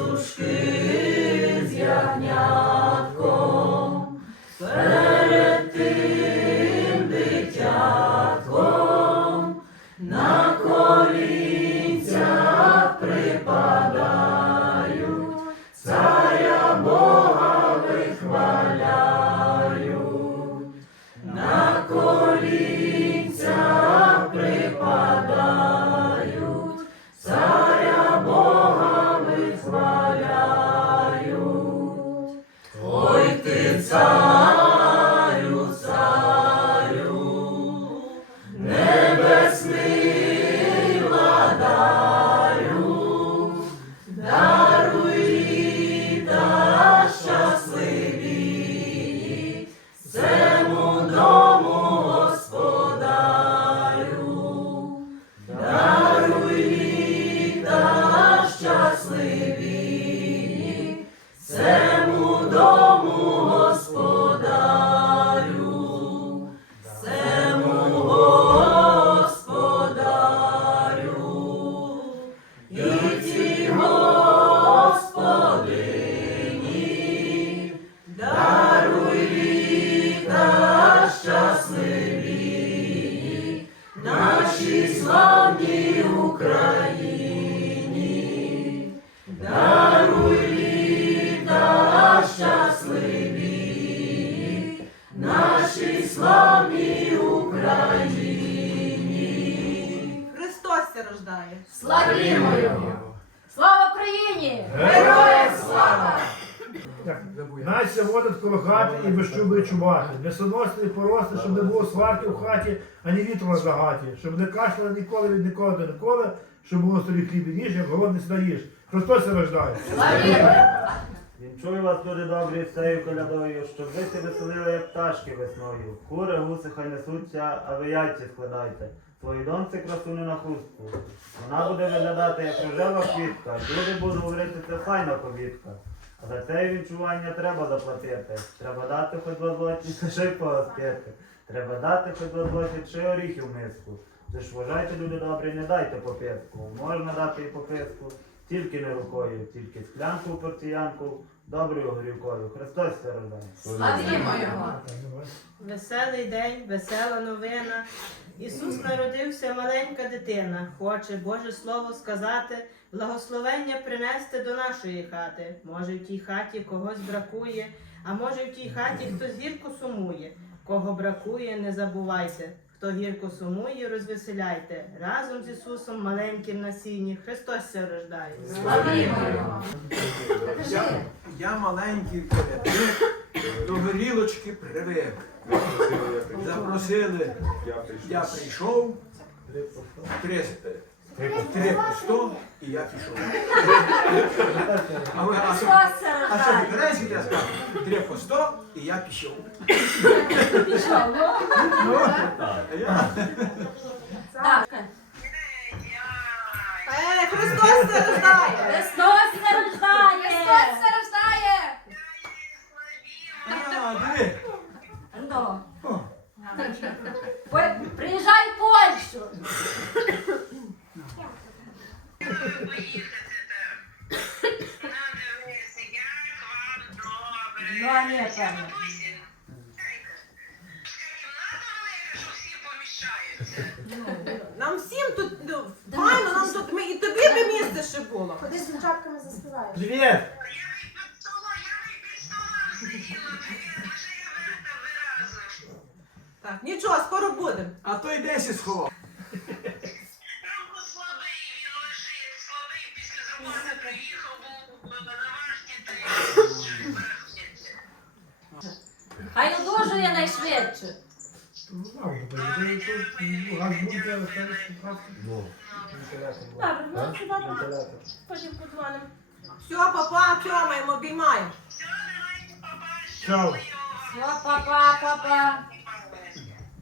пастушки з ягнятком song. Нашій славній Україні. Христос ся рождає. Славімо Його! Слава Україні! Героям слава! Настя водить коло хати і без чуби чубати. Весоносний порости, щоб не було сварки в хаті, ані вітру на загаті, щоб не кашляли ніколи від ніколи до ніколи, щоб було собі хліб і їж, як голодний снаїш. Христос се рождає. Славімо! Вінчую вас, люди добрі, цією колядою, щоб ви всі веселили, як пташки весною. Кури, гуси хай несуться, а ви яйці складайте. Твої донці красуни на хустку. Вона буде виглядати, як рожева квітка. Люди будуть говорити, це файна повітка. А за це відчування треба заплатити. Треба дати хоч два злоті, й погостити. Треба дати хоч два злоті, чи оріхів миску. Тож вважайте, люди добрі, не дайте попитку. Можна дати і попитку, тільки не рукою, тільки склянку портіянку, доброю горілкою. Христос се. Славімо Його! Веселий день, весела новина. Ісус народився, маленька дитина. Хоче Боже Слово сказати, благословення принести до нашої хати. Може, в тій хаті когось бракує, а може, в тій хаті хтось гірко сумує. Кого бракує, не забувайте. Хто гірко сумує, розвеселяйте. Разом з Ісусом маленьким на сіні Христос ся рождає. Я, я маленький до горілочки привик. Запросили, я прийшов, три, три сто, і я пішов. А ви, а що, я сказав, три по сто, і я пішов. Пішов, ну? Ну, а Так. Христос рождає! Христос рождає! Христос рождає! а, диви. Ну, а ні, певно. Нам всім тут ну, файно, нам тут ми і тобі би місце ще було. Ходи з дівчатками заспіваєш. Привіт! Так, нічого, скоро будемо. а той десь і сховав. Тут, ну. Добре, ну потім подзвонимо. Все, папа, цьомаємо, обіймаємо. Все, папа, папа.